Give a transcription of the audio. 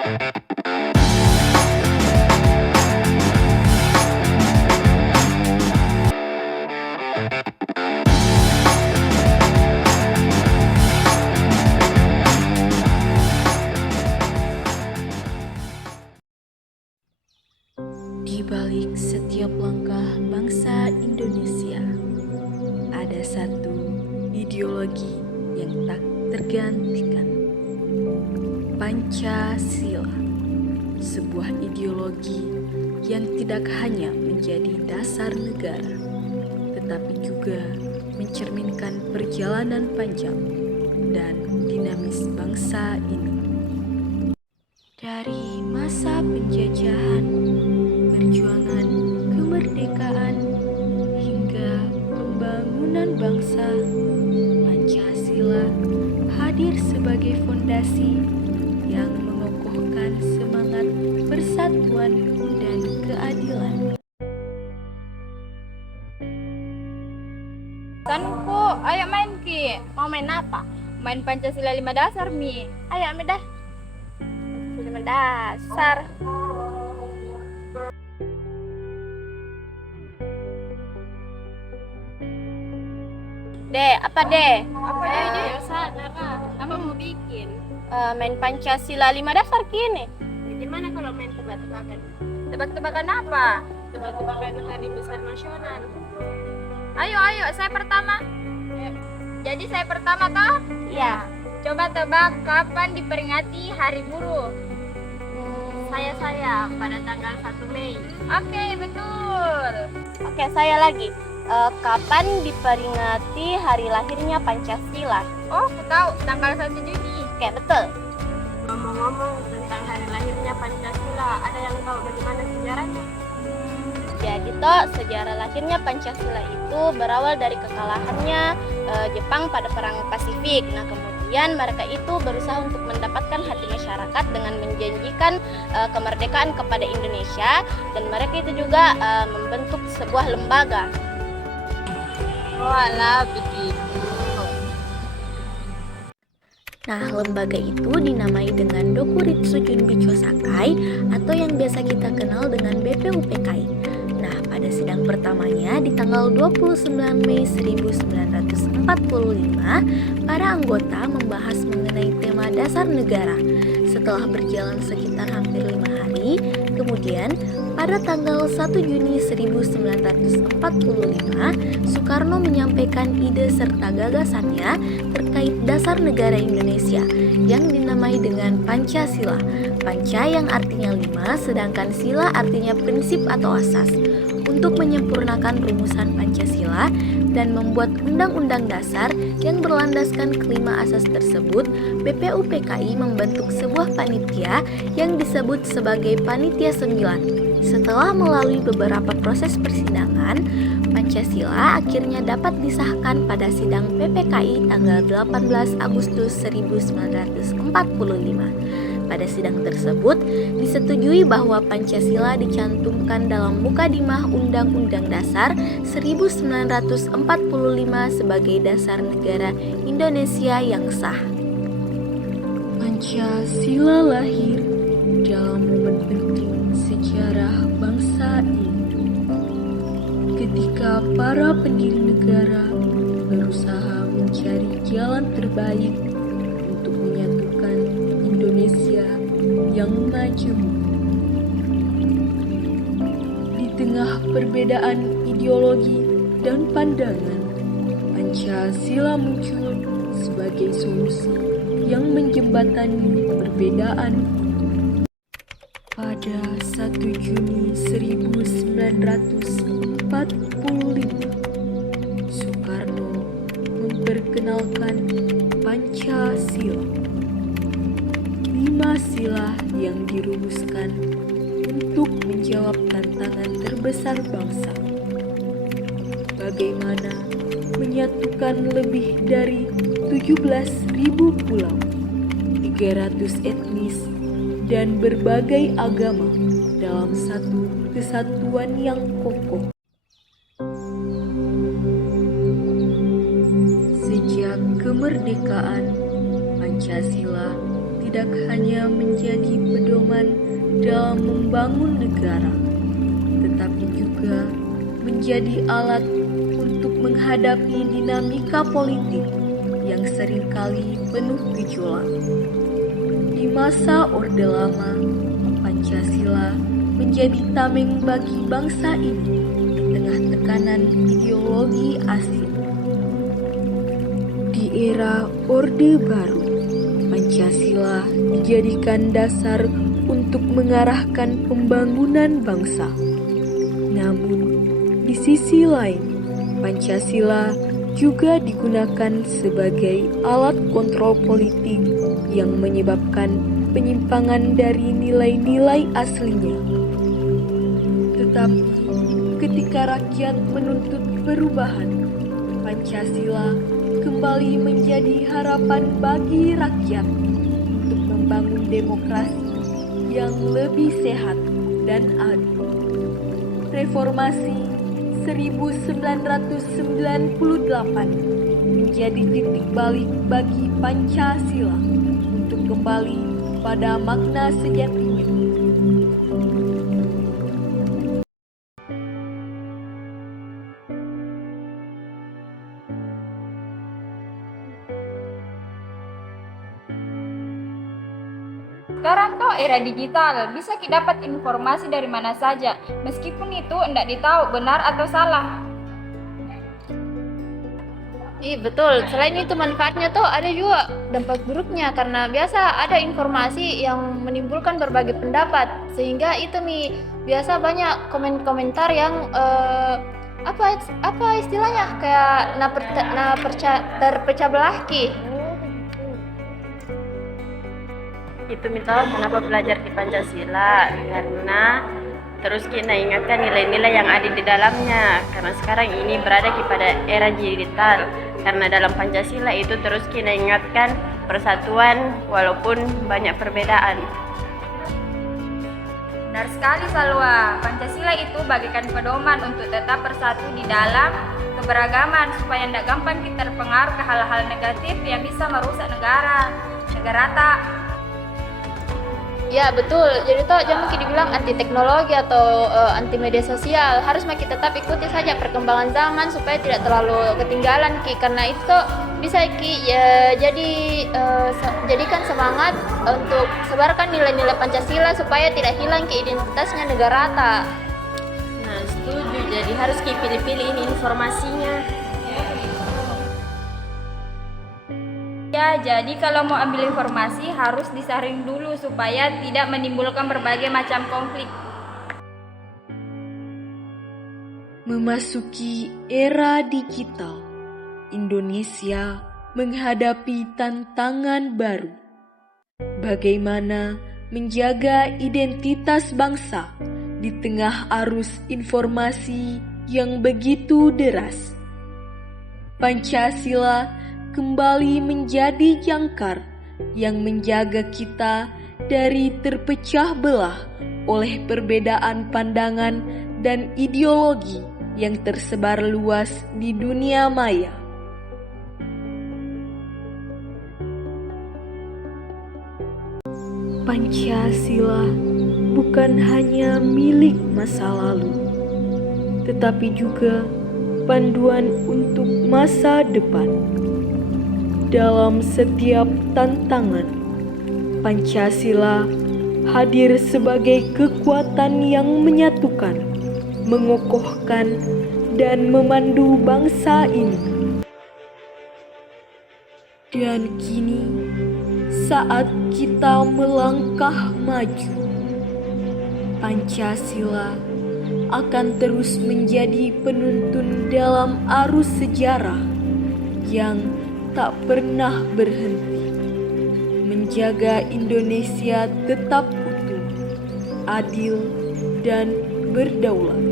Di balik setiap langkah bangsa Indonesia, ada satu ideologi yang tak tergantikan. Pancasila, sebuah ideologi yang tidak hanya menjadi dasar negara, tetapi juga mencerminkan perjalanan panjang dan dinamis bangsa ini. Dari masa penjajahan, perjuangan kemerdekaan, hingga pembangunan bangsa, Pancasila hadir sebagai fondasi yang mengokohkan semangat persatuan dan keadilan. Kanku, ayo main Ki. Mau main apa? Main Pancasila 5 dasar Mi. Ayo ambil dah. 5 dasar. Apa Dek? Apa Dek? Kamu mau bikin? Main Pancasila 5 dasar kini. Gimana kalau main tebak-tebakan? Tebak-tebakan apa? Tebak-tebakan hari besar nasional. Ayo, saya pertama. Jadi saya pertama toh? Iya. Coba tebak kapan diperingati Hari Buruh? Saya pada tanggal 1 Mei. Oke, betul. Oke, saya lagi. Kapan diperingati hari lahirnya Pancasila? Oh, aku tahu, tanggal 1 Juni. Oke, betul. Ngomong-ngomong tentang hari lahirnya Pancasila, ada yang tahu bagaimana sejarahnya? Jadi toh, sejarah lahirnya Pancasila itu berawal dari kekalahannya Jepang pada Perang Pasifik. Nah, kemudian mereka itu berusaha untuk mendapatkan hati masyarakat dengan menjanjikan kemerdekaan kepada Indonesia, dan mereka itu juga membentuk sebuah lembaga. Walah, begitu. Nah, lembaga itu dinamai dengan Dokuritsu Junbicho Sakai atau yang biasa kita kenal dengan BPUPKI. Nah, pada sidang pertamanya di tanggal 29 Mei 1945, para anggota membahas mengenai tema dasar negara. Setelah berjalan sekitar hampir 5 hari, kemudian pada tanggal 1 Juni 1945, Soekarno menyampaikan ide serta gagasannya terkait dasar negara Indonesia yang dinamai dengan Pancasila. Panca yang artinya 5, sedangkan sila artinya prinsip atau asas. Untuk menyempurnakan rumusan Pancasila dan membuat undang-undang dasar yang berlandaskan kelima asas tersebut, BPUPKI membentuk sebuah panitia yang disebut sebagai Panitia 9. Setelah melalui beberapa proses persidangan, Pancasila akhirnya dapat disahkan pada sidang PPKI tanggal 18 Agustus 1945. Pada sidang tersebut, disetujui bahwa Pancasila dicantumkan dalam Mukadimah Undang-Undang Dasar 1945 sebagai dasar negara Indonesia yang sah. Pancasila lahir dalam momen penting sejarah bangsa ini, ketika para pendiri negara berusaha mencari jalan terbaik untuk menyatukan Indonesia yang maju. Di tengah perbedaan ideologi dan pandangan, Pancasila muncul sebagai solusi yang menjembatani perbedaan. Pada 1 Juni 1945, Soekarno memperkenalkan Pancasila, 5 sila yang dirumuskan untuk menjawab tantangan terbesar bangsa. Bagaimana menyatukan lebih dari 17.000 pulau, 300 etnis, dan berbagai agama dalam satu kesatuan yang kokoh. Sejak kemerdekaan, Pancasila tidak hanya menjadi pedoman dalam membangun negara, tetapi juga menjadi alat untuk menghadapi dinamika politik yang seringkali penuh gejolak. Di masa Orde Lama, Pancasila menjadi tameng bagi bangsa ini di tengah tekanan ideologi asing. Di era Orde Baru, Pancasila dijadikan dasar untuk mengarahkan pembangunan bangsa. Namun, di sisi lain, Pancasila juga digunakan sebagai alat kontrol politik yang menyebabkan penyimpangan dari nilai-nilai aslinya. Tetapi, ketika rakyat menuntut perubahan, Pancasila kembali menjadi harapan bagi rakyat untuk membangun demokrasi yang lebih sehat dan adil. Reformasi 1998 menjadi titik balik bagi Pancasila untuk kembali pada makna sejatinya. Sekarang tuh era digital, bisa kita dapat informasi dari mana saja, meskipun itu tidak ditahu benar atau salah. Iya betul, selain itu manfaatnya tuh ada juga dampak buruknya, karena biasa ada informasi yang menimbulkan berbagai pendapat, sehingga itu biasa banyak komentar yang apa istilahnya kayak terpecah belah ki. Itu minta kenapa belajar di Pancasila, karena terus kita ingatkan nilai-nilai yang ada di dalamnya, karena sekarang ini berada pada era digital. Karena dalam Pancasila itu terus kita ingatkan persatuan walaupun banyak perbedaan. Benar sekali Salwa, Pancasila itu bagikan pedoman untuk tetap bersatu di dalam keberagaman supaya tidak gampang kita terpengaruh ke hal-hal negatif yang bisa merusak negara tak. Ya betul, jadi toh jangan mungkin dibilang anti teknologi atau anti media sosial. Harus kita tetap ikuti saja perkembangan zaman supaya tidak terlalu ketinggalan ki, karena itu bisa ki ya jadikan semangat untuk sebarkan nilai-nilai Pancasila supaya tidak hilang ki identitasnya negara tak. Nah setuju, jadi harus kita pilih-pilih ini informasinya. Ya, jadi kalau mau ambil informasi harus disaring dulu supaya tidak menimbulkan berbagai macam konflik. Memasuki era digital, Indonesia menghadapi tantangan baru. Bagaimana menjaga identitas bangsa di tengah arus informasi yang begitu deras? Pancasila kembali menjadi jangkar yang menjaga kita dari terpecah belah oleh perbedaan pandangan dan ideologi yang tersebar luas di dunia maya. Pancasila bukan hanya milik masa lalu, tetapi juga panduan untuk masa depan. Dalam setiap tantangan, Pancasila hadir sebagai kekuatan yang menyatukan, mengokohkan, dan memandu bangsa ini. Dan kini, saat kita melangkah maju, Pancasila akan terus menjadi penuntun dalam arus sejarah yang tak pernah berhenti, menjaga Indonesia tetap utuh, adil, dan berdaulat.